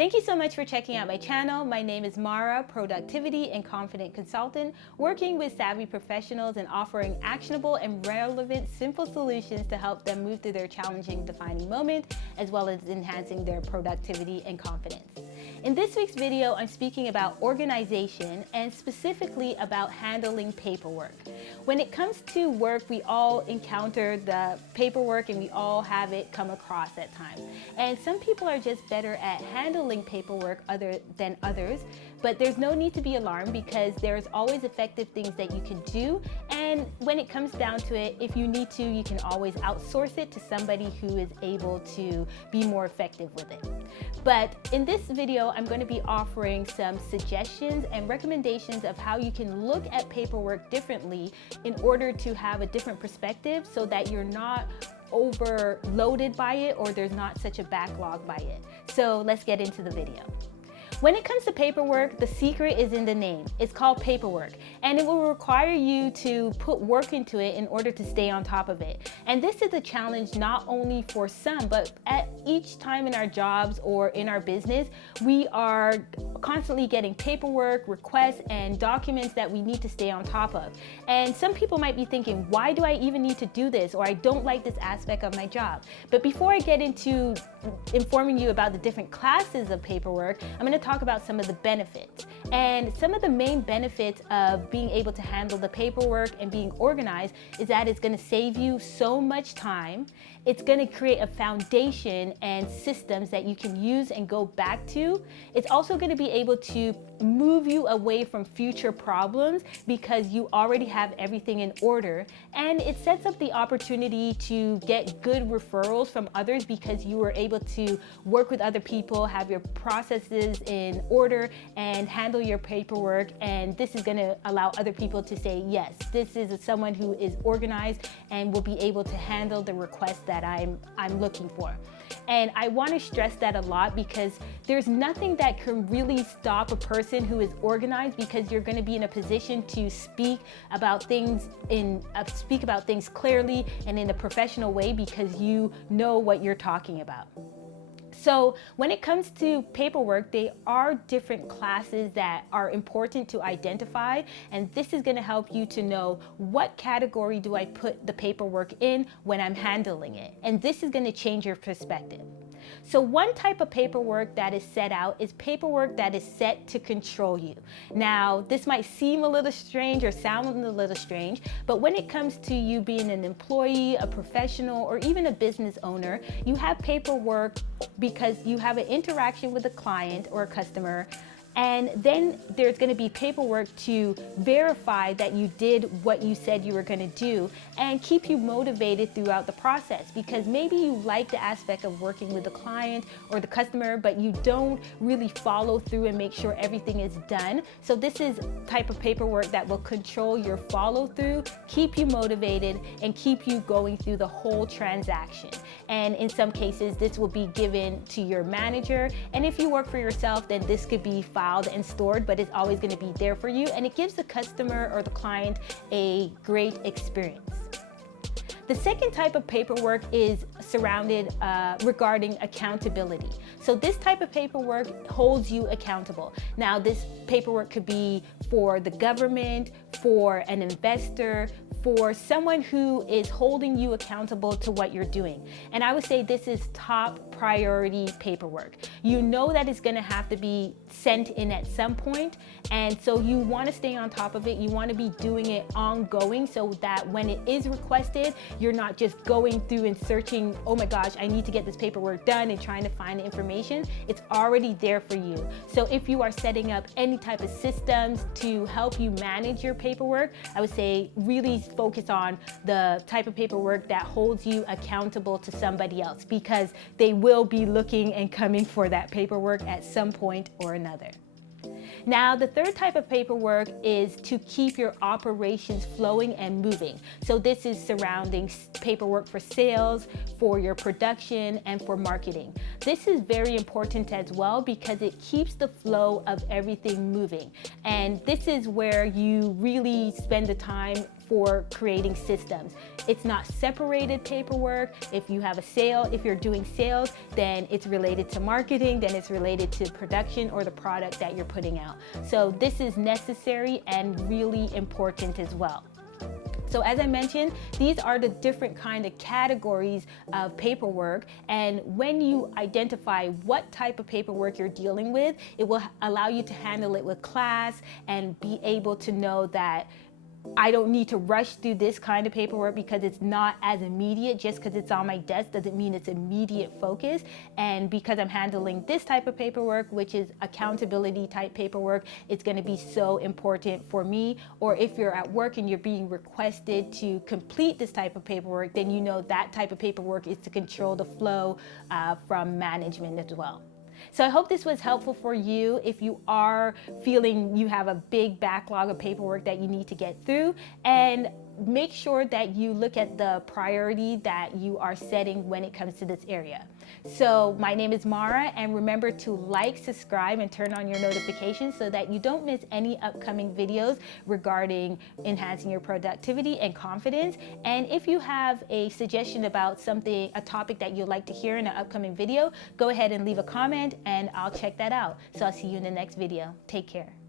Thank you so much for checking out my channel. My name is Mara, Productivity and Confident Consultant, working with savvy professionals and offering actionable and relevant, simple solutions to help them move through their challenging, defining moment, as well as enhancing their productivity and confidence. In this week's video, I'm speaking about organization and specifically about handling paperwork. When it comes to work, we all encounter the paperwork and we all have it come across at times. And some people are just better at handling paperwork than others, but there's no need to be alarmed because there's always effective things that you can do. And when it comes down to it, if you need to, you can always outsource it to somebody who is able to be more effective with it. But in this video, I'm going to be offering some suggestions and recommendations of how you can look at paperwork differently in order to have a different perspective so that you're not overloaded by it or there's not such a backlog by it. So let's get into the video. When it comes to paperwork, the secret is in the name. It's called paperwork, and it will require you to put work into it in order to stay on top of it. And this is a challenge not only for some, but at each time in our jobs or in our business, we are constantly getting paperwork, requests, and documents that we need to stay on top of. And some people might be thinking, why do I even need to do this? Or I don't like this aspect of my job. But before I get into informing you about the different classes of paperwork, I'm going to talk about some of the benefits. And some of the main benefits of being able to handle the paperwork and being organized is that it's going to save you so much time. It's going to create a foundation and systems that you can use and go back to. It's also going to be able to move you away from future problems because you already have everything in order. And it sets up the opportunity to get good referrals from others because you were able to work with other people, have your processes in order, and handle your paperwork. And this is going to allow other people to say, yes, this is someone who is organized and will be able to handle the requests that I'm looking for. And I want to stress that a lot because there's nothing that can really stop a person who is organized, because you're going to be in a position to speak about things clearly and in a professional way because you know what you're talking about. So when it comes to paperwork, there are different classes that are important to identify, and this is going to help you to know what category do I put the paperwork in when I'm handling it. And this is going to change your perspective. So one type of paperwork that is set out is paperwork that is set to control you. Now, this might seem a little strange or sound a little strange, but when it comes to you being an employee, a professional, or even a business owner, you have paperwork because you have an interaction with a client or a customer. And then there's going to be paperwork to verify that you did what you said you were going to do and keep you motivated throughout the process, because maybe you like the aspect of working with the client or the customer, but you don't really follow through and make sure everything is done. So this is type of paperwork that will control your follow through, keep you motivated, and keep you going through the whole transaction. And in some cases, this will be given to your manager. And if you work for yourself, then this could be filed and stored, but it's always going to be there for you. And it gives the customer or the client a great experience. The second type of paperwork is surrounded regarding accountability. So this type of paperwork holds you accountable. Now, this paperwork could be for the government, for an investor, for someone who is holding you accountable to what you're doing. And I would say this is top priority paperwork. You know that it's going to have to be sent in at some point, and so you want to stay on top of it. You want to be doing it ongoing so that when it is requested, you're not just going through and searching, oh my gosh, I need to get this paperwork done, and trying to find the information. It's already there for you. So if you are setting up any type of systems to help you manage your paperwork, I would say really focus on the type of paperwork that holds you accountable to somebody else, because they will be looking and coming for that paperwork at some point or another. Now, the third type of paperwork is to keep your operations flowing and moving. So this is surrounding paperwork for sales, for your production, and for marketing. This is very important as well because it keeps the flow of everything moving. And this is where you really spend the time for creating systems. It's not separated paperwork. If you have a sale, if you're doing sales, then it's related to marketing, then it's related to production or the product that you're putting out. So this is necessary and really important as well. So as I mentioned, these are the different kind of categories of paperwork, and when you identify what type of paperwork you're dealing with, it will allow you to handle it with class and be able to know that I don't need to rush through this kind of paperwork because it's not as immediate. Just because it's on my desk doesn't mean it's immediate focus. And because I'm handling this type of paperwork, which is accountability type paperwork, it's going to be so important for me. Or if you're at work and you're being requested to complete this type of paperwork, then you know that type of paperwork is to control the flow from management as well. So I hope this was helpful for you if you are feeling you have a big backlog of paperwork that you need to get through, and make sure that you look at the priority that you are setting when it comes to this area. So my name is Mara, and remember to like, subscribe, and turn on your notifications so that you don't miss any upcoming videos regarding enhancing your productivity and confidence. And if you have a suggestion about something, a topic that you'd like to hear in an upcoming video, go ahead and leave a comment and I'll check that out. So I'll see you in the next video. Take care.